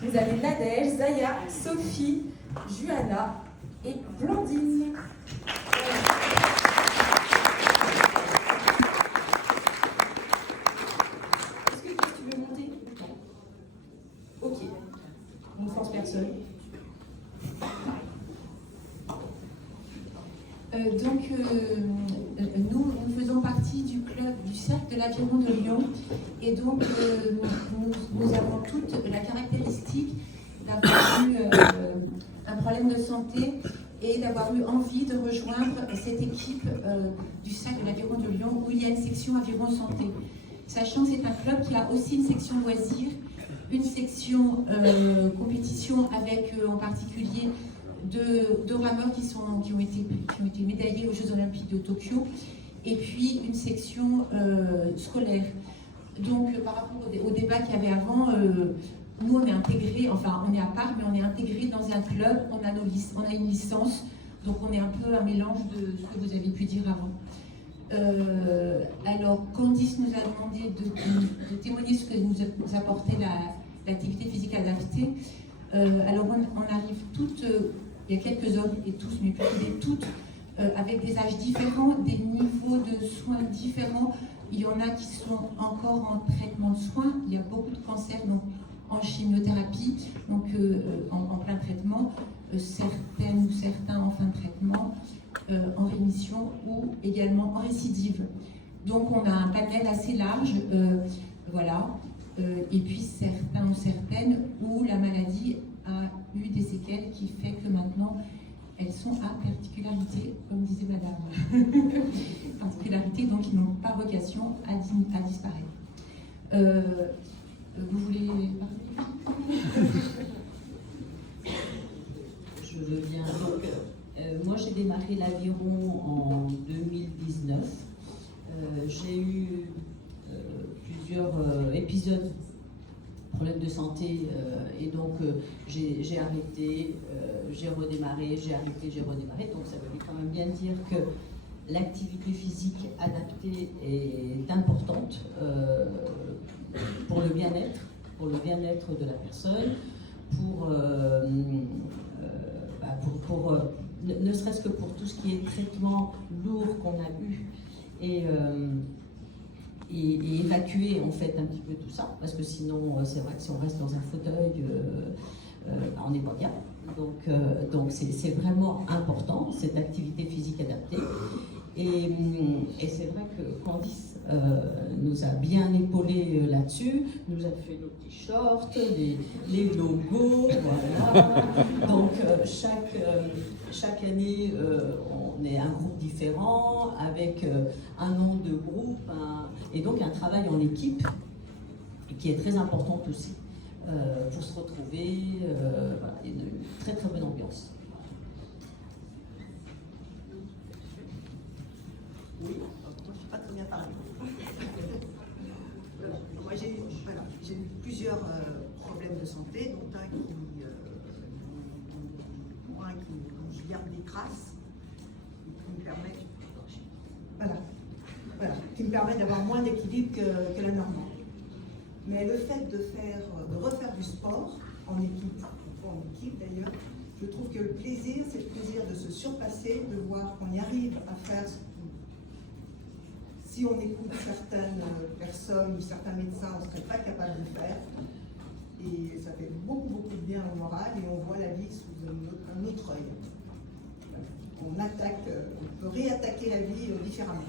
Vous avez Nadège, Zaya, Sophie, Juana et Blandine. Est-ce que tu veux monter? Ok. On ne force personne. Nous faisons partie du club du Cercle de l'Aviron de Lyon et donc nous avons toutes la caractéristique d'avoir eu un problème de santé et d'avoir eu envie de rejoindre cette équipe du Cercle de l'Aviron de Lyon où il y a une section Aviron Santé. Sachant que c'est un club qui a aussi une section loisirs, une section compétition avec en particulier deux rameurs qui ont été médaillés aux Jeux Olympiques de Tokyo, et puis une section scolaire. Donc par rapport au débat qu'il y avait avant, nous on est intégrés, enfin on est à part, mais on est intégrés dans un club, on a une licence, donc on est un peu un mélange de ce que vous avez pu dire avant. Alors Candice nous a demandé de témoigner ce que nous apportait l'activité physique adaptée. Alors on arrive toutes, il y a quelques hommes et tous, mais toutes, avec des âges différents, des niveaux de soins différents. Il y en a qui sont encore en traitement de soins, il y a beaucoup de cancers donc, en chimiothérapie, donc en plein traitement, certaines ou certains en fin de traitement, en rémission ou également en récidive. Donc on a un panel assez large, voilà, et puis certains ou certaines où la maladie a eu des séquelles qui fait que maintenant elles sont à particularité, comme disait madame, particularité donc qui n'ont pas vocation à disparaître. Vous voulez parler? Je veux bien. Donc, moi j'ai démarré l'aviron en 2019. J'ai eu plusieurs épisodes, problèmes de santé, et donc j'ai arrêté, j'ai redémarré, j'ai arrêté, j'ai redémarré. Donc ça veut quand même bien dire que l'activité physique adaptée est importante pour le bien-être de la personne, ne serait-ce que pour tout ce qui est traitement lourd qu'on a eu et évacuer en fait un petit peu tout ça, parce que sinon c'est vrai que si on reste dans un fauteuil, on n'est pas bien. Donc c'est vraiment important cette activité physique adaptée. Et c'est vrai que Candice nous a bien épaulés là-dessus, nous a fait nos petits shorts, les logos, voilà. Donc chaque année, on est un groupe différent, avec un nom de groupe, et donc un travail en équipe qui est très important aussi, pour se retrouver, voilà, une très très bonne ambiance. Oui, moi je ne suis pas très bien parlé. Moi j'ai eu plusieurs problèmes de santé, dont un dont je garde des traces, qui me permet d'avoir moins d'équilibre que la normale. Mais le fait de refaire du sport en équipe, ou en équipe d'ailleurs, je trouve que le plaisir, c'est le plaisir de se surpasser, de voir qu'on y arrive à faire. Si on écoute certaines personnes ou certains médecins, on ne serait pas capable de faire. Et ça fait beaucoup de bien au moral et on voit la vie sous un autre œil. On peut réattaquer la vie différemment.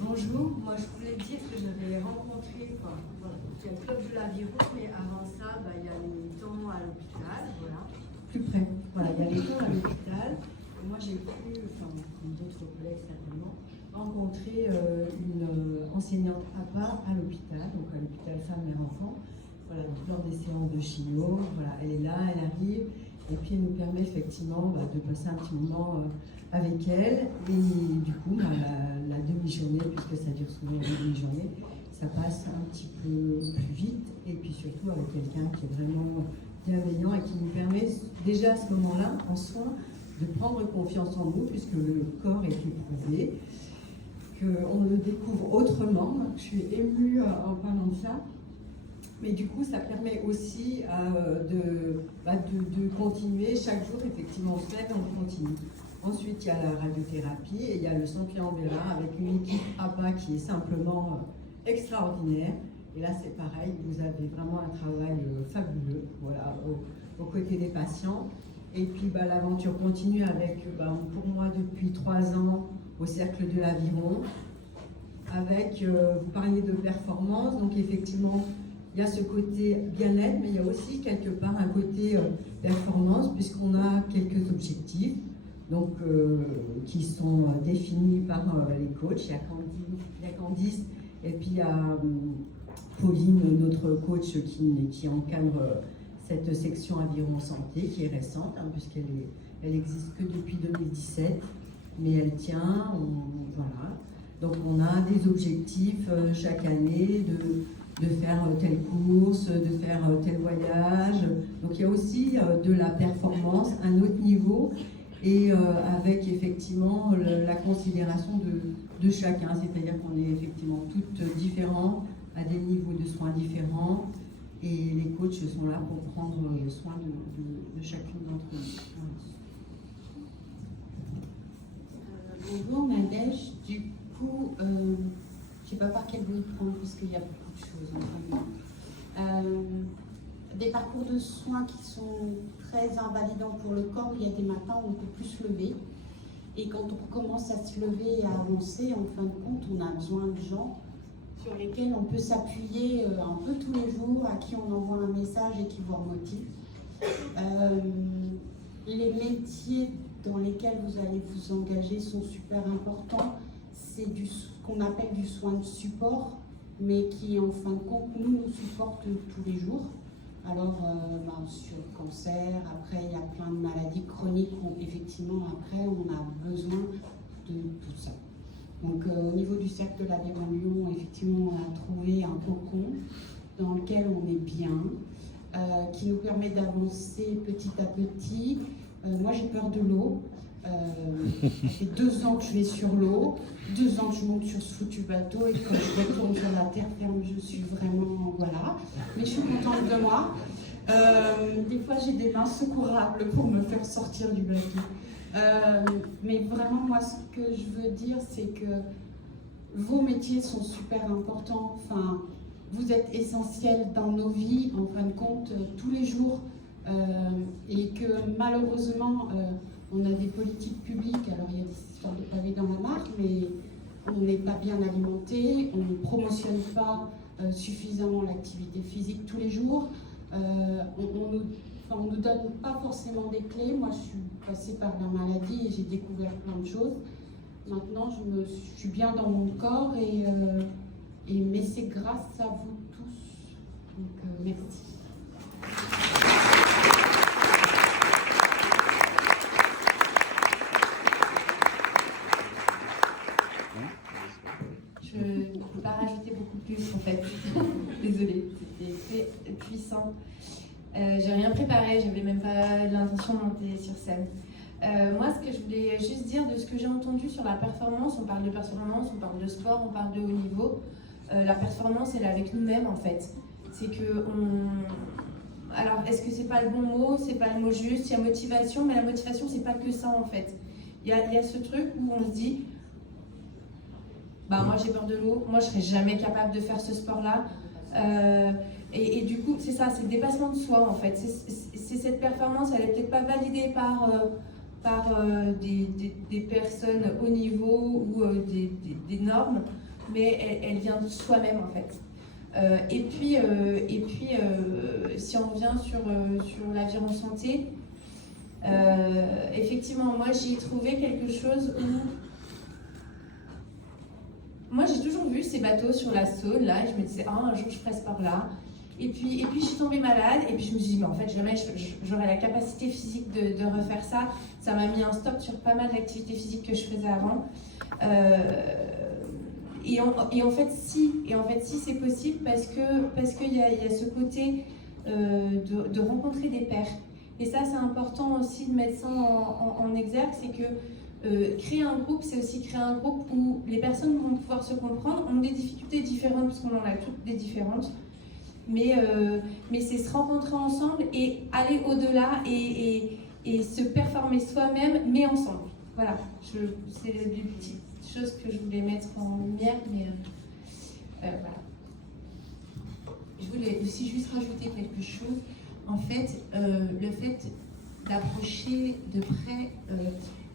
Bonjour, moi je voulais dire que j'avais rencontré, il y a le club de l'Aviron, mais avant ça, il y a les temps à l'hôpital, voilà. Plus près, voilà, il y a les temps à l'hôpital. Et moi j'ai pu, comme d'autres collègues certainement, rencontrer une enseignante APA à l'hôpital, donc à l'hôpital femmes et enfants. Voilà, donc lors des séances de chimio, voilà, elle est là, elle arrive, et puis elle nous permet effectivement de passer un petit moment avec elle. Et du coup, la demi-journée, puisque ça dure souvent une demi-journée, ça passe un petit peu plus vite, et puis surtout avec quelqu'un qui est vraiment bienveillant et qui nous permet déjà à ce moment-là, en soins, de prendre confiance en nous, puisque le corps est éprouvé, qu'on le découvre autrement. Je suis émue en parlant de ça. Mais du coup, ça permet aussi de continuer chaque jour. Effectivement, on se lève et on continue. Ensuite, il y a la radiothérapie et il y a le San Pierre-en-Bella avec une équipe ABBA qui est simplement extraordinaire. Et là, c'est pareil, vous avez vraiment un travail fabuleux, voilà, aux côtés des patients. Et puis, l'aventure continue avec, pour moi, depuis 3 ans, au Cercle de l'Aviron, avec, vous parliez de performance, donc effectivement, il y a ce côté bien-être, mais il y a aussi quelque part un côté performance, puisqu'on a quelques objectifs, donc, qui sont définis par les coachs. Il y a Candice, et puis il y a Pauline, notre coach qui encadre cette section Aviron Santé, qui est récente, puisqu'elle existe que depuis 2017, mais elle tient, voilà. Donc on a des objectifs chaque année de faire telle course, de faire tel voyage. Donc il y a aussi de la performance, un autre niveau, et avec effectivement la considération de chacun, c'est-à-dire qu'on est effectivement toutes différentes, à des niveaux de soins différents, et les coachs sont là pour prendre soin de chacune d'entre nous. Bonjour Nadège, du coup, je ne sais pas par quel bout prendre parce qu'il y a beaucoup de choses en fait. Des parcours de soins qui sont très invalidants pour le corps. Il y a des matins où on ne peut plus se lever, et quand on commence à se lever et à avancer, en fin de compte, on a besoin de gens sur lesquels on peut s'appuyer un peu tous les jours, à qui on envoie un message et qui vous remotive. Les métiers dans lesquels vous allez vous engager sont super importants. C'est ce qu'on appelle du soin de support, mais qui en fin de compte nous supporte tous les jours. Alors sur le cancer, après il y a plein de maladies chroniques où effectivement après on a besoin de tout ça. Donc au niveau du Cercle de l'Aviron Lyon, effectivement on a trouvé un cocon dans lequel on est bien, qui nous permet d'avancer petit à petit. Moi j'ai peur de l'eau. Ça fait 2 ans que je vais sur l'eau, 2 ans que je monte sur ce foutu bateau, et quand je retourne sur la terre ferme, je suis vraiment, voilà. Mais je suis contente de moi. Des fois, j'ai des mains secourables pour me faire sortir du bateau. Mais vraiment, moi, ce que je veux dire, c'est que vos métiers sont super importants. Enfin, vous êtes essentiels dans nos vies, en fin de compte, tous les jours. Et que malheureusement, on a des politiques publiques, alors il y a des histoires de pavés dans la mare, mais on n'est pas bien alimenté, on ne promotionne pas suffisamment l'activité physique tous les jours, on nous donne pas forcément des clés. Moi je suis passée par la maladie et j'ai découvert plein de choses. Maintenant je suis bien dans mon corps, mais c'est grâce à vous tous. Donc merci. Je ne peux pas rajouter beaucoup plus en fait. Désolée, c'était très puissant. J'ai rien préparé, j'avais même pas l'intention de monter sur scène. Moi, ce que je voulais juste dire de ce que j'ai entendu sur la performance, on parle de performance, on parle de sport, on parle de haut niveau. La performance, elle est avec nous-mêmes en fait. C'est que alors, est-ce que c'est pas le bon mot, c'est pas le mot juste, il y a motivation, mais la motivation, c'est pas que ça en fait. Il y a ce truc où on se dit, moi j'ai peur de l'eau, moi je serais jamais capable de faire ce sport-là. Et du coup, c'est ça, c'est le dépassement de soi en fait. C'est cette performance, elle est peut-être pas validée par des personnes haut niveau ou des normes, mais elle vient de soi-même en fait. Et puis, si on revient sur l'Aviron Santé, effectivement, moi j'y ai trouvé quelque chose où moi j'ai toujours vu ces bateaux sur la Saône là, et je me disais un jour je ferai ce sport-là. Et puis je suis tombée malade, et puis je me suis dit mais en fait jamais j'aurais la capacité physique de refaire ça. Ça m'a mis un stop sur pas mal d'activités physiques que je faisais avant. Et en fait si c'est possible parce qu'il y a ce côté de rencontrer des pairs. Et ça c'est important aussi de mettre ça en exergue, c'est que créer un groupe, c'est aussi créer un groupe où les personnes vont pouvoir se comprendre, ont des difficultés différentes parce qu'on en a toutes des différentes. mais c'est se rencontrer ensemble et aller au-delà et se performer soi-même, mais ensemble. Voilà, c'est des petites choses que je voulais mettre en lumière, mais voilà. Je voulais aussi juste rajouter quelque chose. En fait, le fait d'approcher de près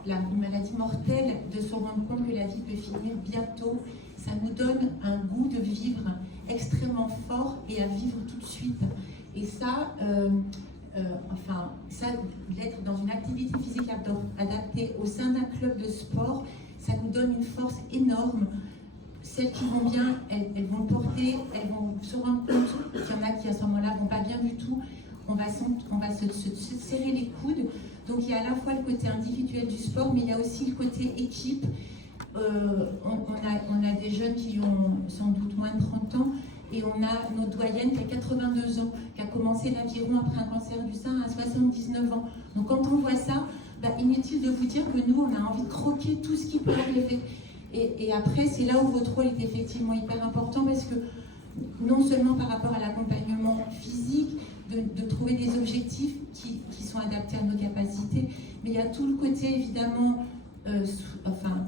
la maladie mortelle, de se rendre compte que la vie peut finir bientôt, ça nous donne un goût de vivre extrêmement fort et à vivre tout de suite. Et ça, d'être dans une activité physique adaptée au sein d'un club de sport, ça nous donne une force énorme. Celles qui vont bien, elles vont porter, elles vont se rendre compte qu'il y en a qui à ce moment-là vont pas bien du tout. On va se serrer les coudes. Donc il y a à la fois le côté individuel du sport, mais il y a aussi le côté équipe. On a des jeunes qui ont sans doute moins de 30 ans, et on a notre doyenne qui a 82 ans, qui a commencé l'aviron après un cancer du sein à 79 ans. Donc quand on voit ça, inutile de vous dire que nous, on a envie de croquer tout ce qui peut arriver. Et après, c'est là où votre rôle est effectivement hyper important, parce que non seulement par rapport à l'accompagnement physique, de trouver des objectifs qui sont adaptés à nos capacités, mais il y a tout le côté évidemment,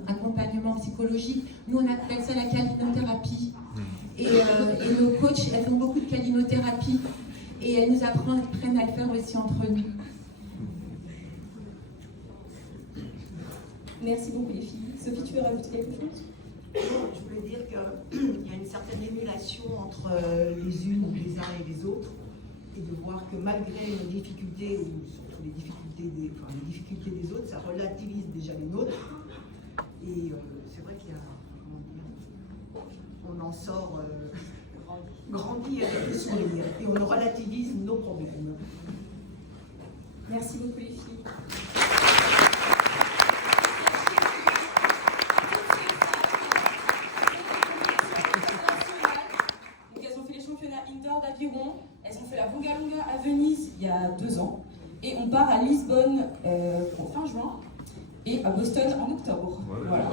accompagnement psychologique. Nous, on appelle ça la calinothérapie. Et nos coachs, elles font beaucoup de calinothérapie, et elles nous apprennent à le faire aussi entre nous. Merci beaucoup les filles. Sophie, tu veux rajouter quelque chose? Je voulais dire qu'il y a une certaine émulation entre les unes, les uns et les autres, et de voir que malgré nos difficultés, ou surtout les difficultés des autres, ça relativise déjà les nôtres. Et c'est vrai qu'il y a, on en sort grandi avec le sourire, et on relativise nos problèmes. Merci beaucoup les filles. Indoor d'aviron. Elles ont fait la Vonga Longa à Venise il y a 2 ans. Et on part à Lisbonne fin juin et à Boston en octobre. Voilà.